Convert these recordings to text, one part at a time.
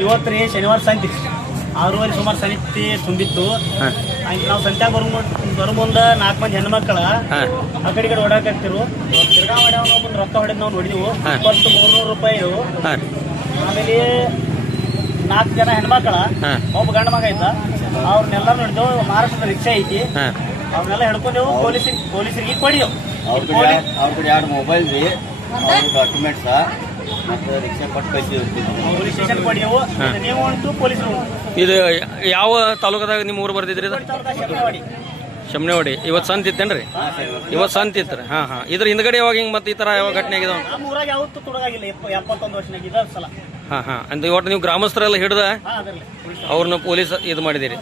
ಇವತ್ತು ರೀ ಶನಿವಾರ ಸಂತಿ 6:30 ಸುಮಾರು ಸಮಿತಿ ತುಂಬಿತ್ತು. ನಾವು ಸಂತ್ಯಾಗ ಬರೋ ಮುಂದೆ 4 ಮಂದಿ ಹೆಣ್ಮಕ್ಳ ಆ ಕಡೆ ಓಡಾಕತ್ತಿರು. ತಿರ್ಗಾ ಮಾಡ್ಯಾವ ಒಂದು ರೊಕ್ಕ ಹೊಡೆದ್ ನಾವು ನೋಡಿದ್ವು. 300 ರೂಪಾಯಿ. ಆಮೇಲೆ 4 ಜನ ಹೆಣ್ಮಕ್ಳ, ಒಬ್ಬ ಗಂಡ ಮಗ ಐತ. ಅವ್ರನ್ನೆಲ್ಲ ನೋಡಿದೆವು. ಮಹಾರಾಷ್ಟ್ರದ ರಿಕ್ಷಾ ಐತಿ, ಅವ್ರನ್ನೆಲ್ಲ ಹಿಡ್ಕೊಂಡೆವು. ಪೊಲೀಸರಿಗೆ ಕೊಡಿಯವು. ಅವ್ರ ಕಡೆ 2 ಮೊಬೈಲ್ ರೀ, ಡಾಕ್ಯುಮೆಂಟ್ಸ್ ಮತ್ತೆ ರಿಕ್ಷಾ ಕೊಟ್ಟು ಪೊಲೀಸ್ ಸ್ಟೇಷನ್ ಕೊಡಿಯವು. ನೀವು ಉಂಟು, ಪೊಲೀಸರು. ಇದು ಯಾವ ತಾಲೂಕದಾಗ ನಿಮ್ಮ ಊರು ಬರ್ತಿದ್ರಿ? ಶಮನೆವಾಡಿ. ಇವತ್ತು ಸಂತ ಇತ್ತೇನ್ರಿ? ಇವತ್ತು ಸಂತ ಇತ್ತು. ಇದ್ರ ಹಿಂದ್ಗಡೆ ಯಾವಾಗ ಹಿಂಗ್ ಮತ್ತೆ ಈ ತರ ಯಾವ ಘಟನೆ ಆಗಿದಾವ? ನಮ್ಮ ಊರಾಗ ಯಾವತ್ತೂ ತೊಡಗಾಗಿಲ್ಲ. 71 ವರ್ಷನಾಗ ಇದ ಸಲ. ಅಂದ್ರೆ ಒಟ್ಟು ನೀವು ಗ್ರಾಮಸ್ಥರೆಲ್ಲ ಹಿಡ್ದ ಅವ್ರನ್ನ ಪೊಲೀಸ್ ಇದು ಮಾಡಿದಿರಿ.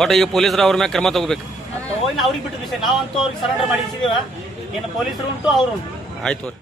ಒಟ್ಟು ಈಗ ಪೊಲೀಸರು ಅವ್ರ ಮ್ಯಾಗ ಕ್ರಮ ತಗೋಬೇಕು. ಅವ್ರಿಗೆ ಬಿಟ್ಟು ವಿಷಯ ನಾವಂತೂ ಅವ್ರಿಗೆ ಸರೆಂಡರ್ ಮಾಡಿಸಿದೀವ. ಏನು ಪೊಲೀಸರು ಉಂಟು, ಅವ್ರು ಉಂಟು. ಆಯ್ತು.